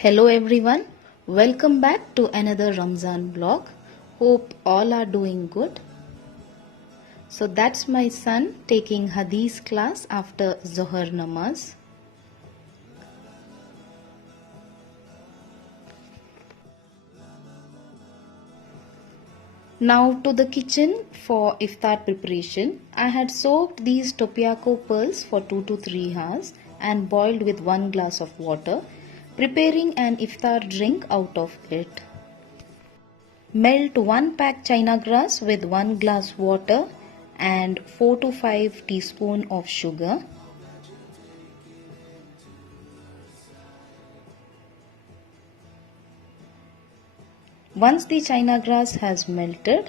Hello everyone, welcome back to another Ramzan vlog. Hope all are doing good. So that's my son taking Hadith class after Zohar Namaz. Now to the kitchen for iftar preparation. I had soaked these topiaco pearls for 2 to 3 hours and boiled with 1 glass of water, preparing an iftar drink out of it. Melt 1 pack china grass with 1 glass water and 4 to 5 teaspoon of sugar. Once the china grass has melted,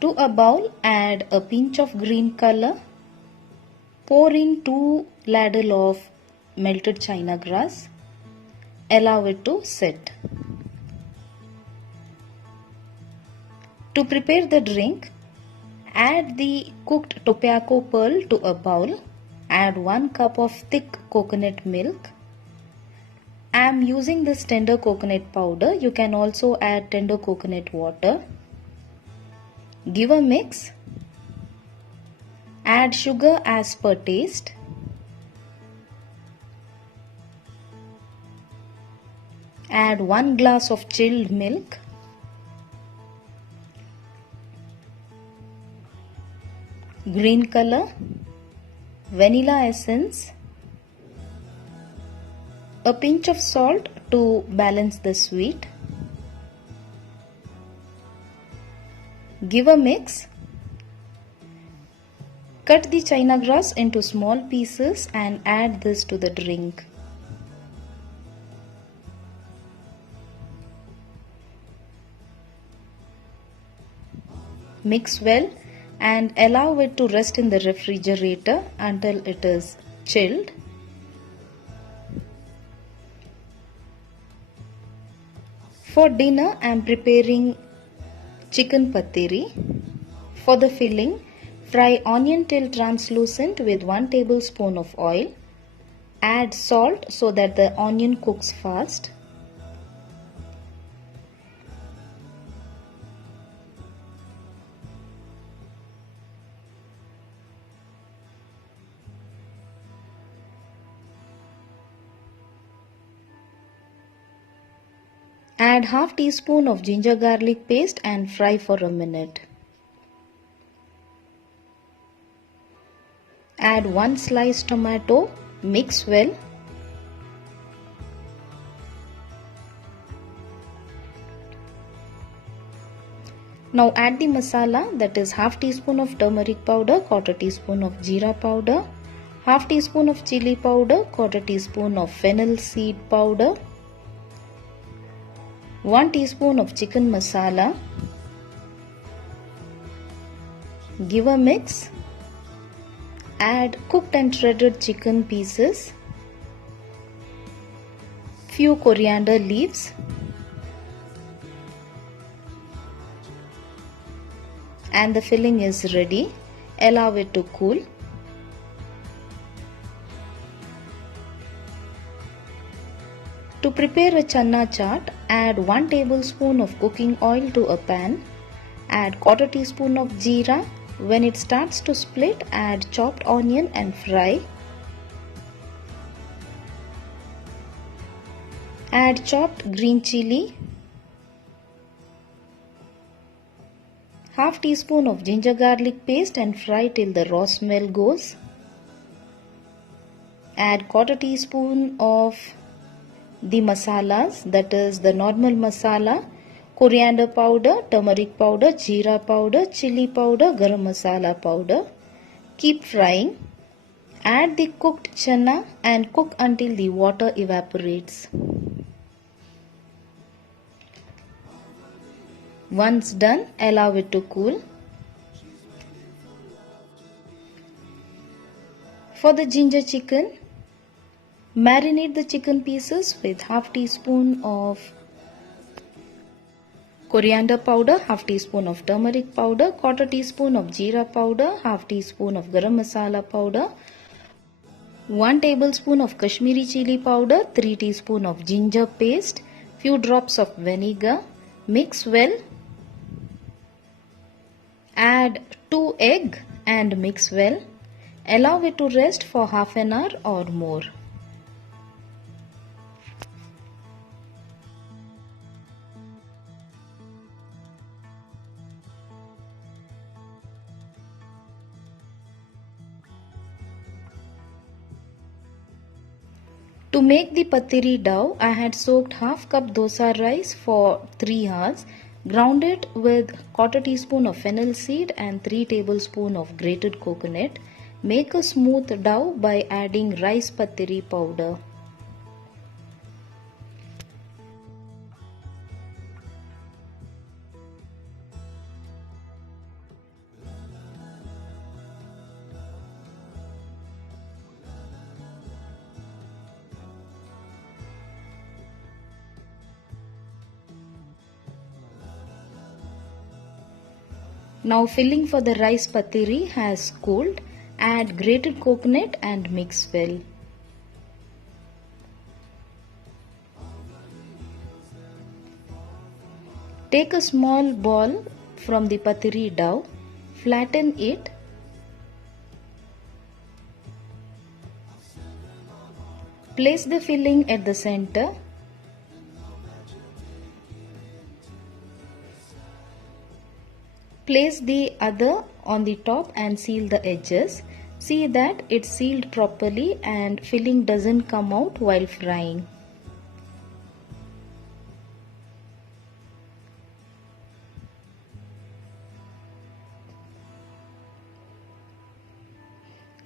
to a bowl add a pinch of green color. Pour in 2 ladle of melted china grass. Allow it to set. To prepare the drink, add the cooked topiaco pearl to a bowl. Add 1 cup of thick coconut milk. I am using this tender coconut powder. You can also add tender coconut water. Give a mix. Add sugar as per taste. Add 1 glass of chilled milk. Green color, vanilla essence, a pinch of salt to balance the sweet. Give a mix. Cut the china grass into small pieces and add this to the drink. Mix well and allow it to rest in the refrigerator until it is chilled. For dinner, I am preparing chicken patiri. For the filling, fry onion till translucent with 1 tablespoon of oil. Add salt so that the onion cooks fast. Add half teaspoon of ginger garlic paste and fry for a minute. Add 1 sliced tomato, mix well. Now add the masala, that is half teaspoon of turmeric powder, quarter teaspoon of jeera powder, half teaspoon of chili powder, quarter teaspoon of fennel seed powder, 1 teaspoon of chicken masala. Give a mix. Add cooked and shredded chicken pieces, few coriander leaves, and the filling is ready. Allow it to cool. To prepare a channa chaat, add 1 tablespoon of cooking oil to a pan. Add quarter teaspoon of jeera. When it starts to split, add chopped onion and fry. Add chopped green chili. Half teaspoon of ginger garlic paste and fry till the raw smell goes. Add quarter teaspoon of the masalas, that is the normal masala, coriander powder, turmeric powder, jeera powder, chili powder, garam masala powder. Keep frying. Add the cooked channa and cook until the water evaporates. Once done, allow it to cool. For the ginger chicken, marinate the chicken pieces with half teaspoon of coriander powder, half teaspoon of turmeric powder, quarter teaspoon of jeera powder, half teaspoon of garam masala powder, 1 tablespoon of Kashmiri chili powder, 3 teaspoon of ginger paste, few drops of vinegar. Mix well. Add 2 egg and mix well. Allow it to rest for half an hour or more. To make the patiri dough, I had soaked half cup dosa rice for 3 hours, ground it with 1/4 teaspoon of fennel seed and 3 tablespoon of grated coconut. Make a smooth dough by adding rice patiri powder. Now filling for the rice patiri has cooled. Add grated coconut and mix well. Take a small ball from the patiri dough, flatten it, place the filling at the center. Place the other on the top and seal the edges. See that it's sealed properly and filling doesn't come out while frying.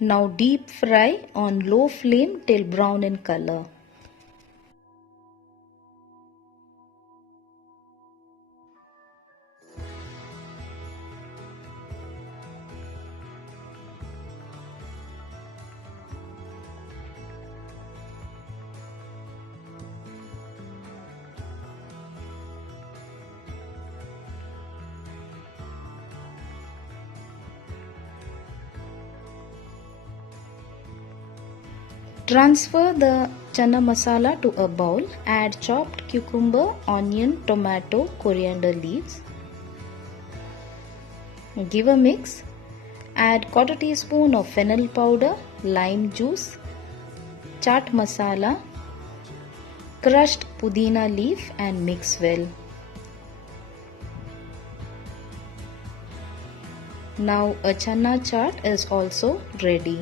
Now deep fry on low flame till brown in color. Transfer the chana masala to a bowl. Add chopped cucumber, onion, tomato, coriander leaves. Give a mix. Add 1/4 teaspoon of fennel powder, lime juice, chaat masala, crushed pudina leaf and mix well. Now a chana chaat is also ready.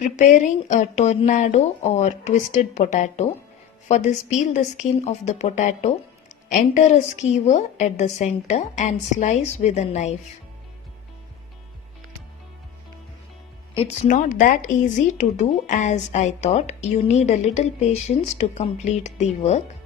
Preparing a tornado or twisted potato. For this, peel the skin of the potato, enter a skewer at the center and slice with a knife. It's not that easy to do as I thought. You need a little patience to complete the work.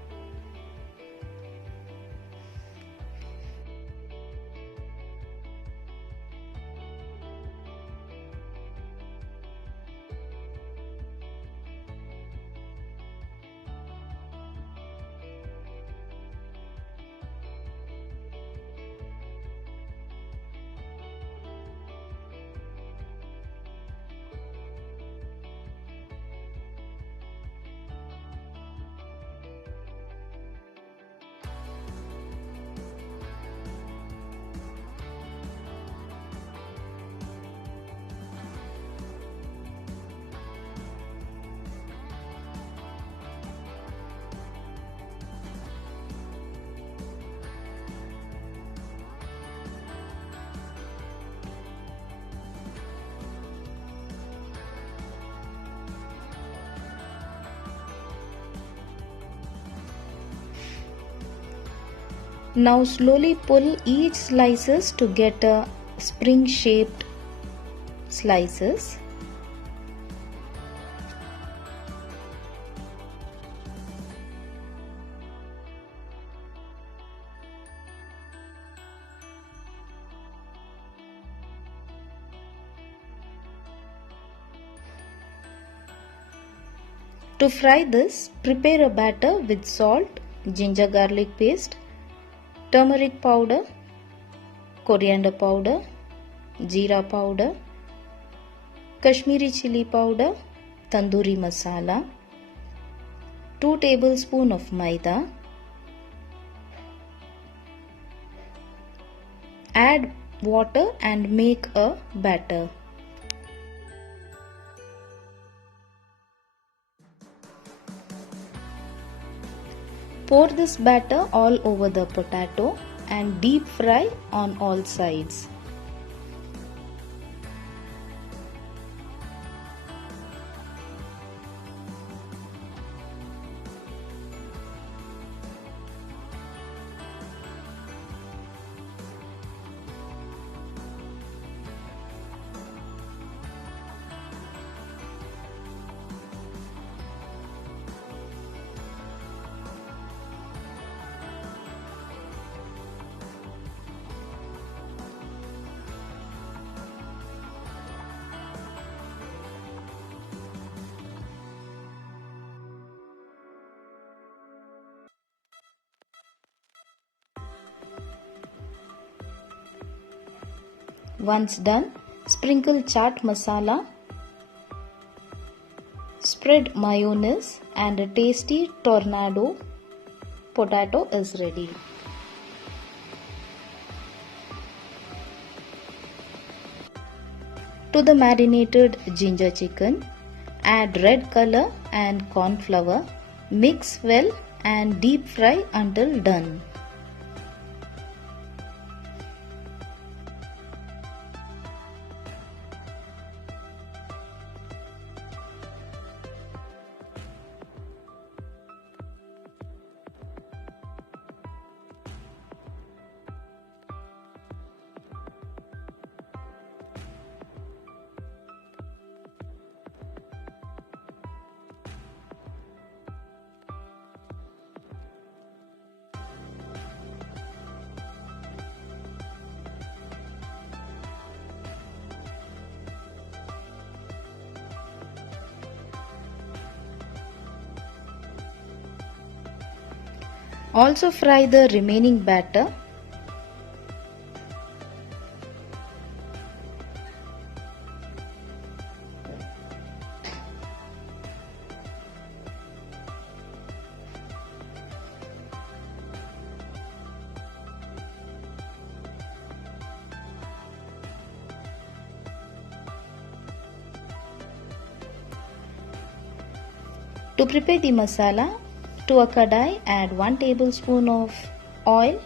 Now slowly pull each slices to get a spring shaped slices. To fry this, prepare a batter with salt, ginger garlic paste, turmeric powder, coriander powder, jeera powder, Kashmiri chili powder, tandoori masala, 2 tablespoons of maida. Add water and make a batter. Pour this batter all over the potato and deep fry on all sides. Once done, sprinkle chaat masala, spread mayonnaise, and a tasty tornado potato is ready. To the marinated ginger chicken, add red color and corn flour, mix well and deep fry until done. Also fry the remaining batter. To prepare the masala, to a kadai add 1 tablespoon of oil,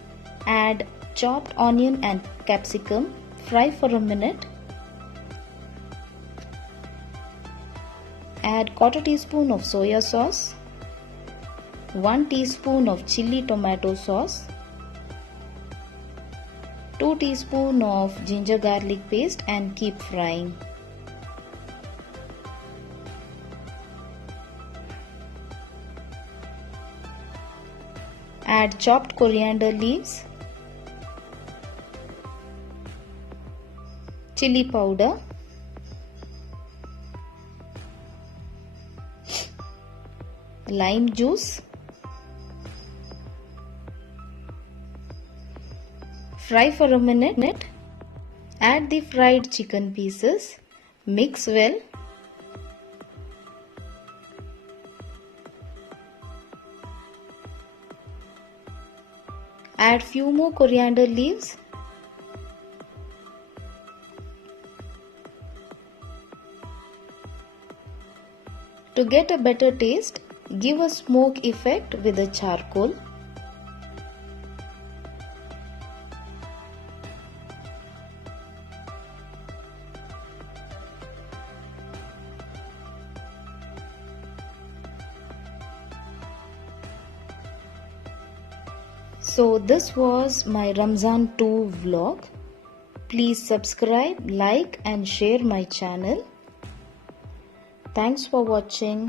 add chopped onion and capsicum, fry for a minute. Add 1/4 teaspoon of soya sauce, 1 teaspoon of chili tomato sauce, 2 teaspoon of ginger garlic paste and keep frying. Add chopped coriander leaves, chili powder, lime juice, fry for a minute, add the fried chicken pieces, mix well. Add few more coriander leaves. To get a better taste, give a smoke effect with a charcoal. So this was my Ramzan 2 vlog. Please subscribe, like and share my channel. Thanks for watching.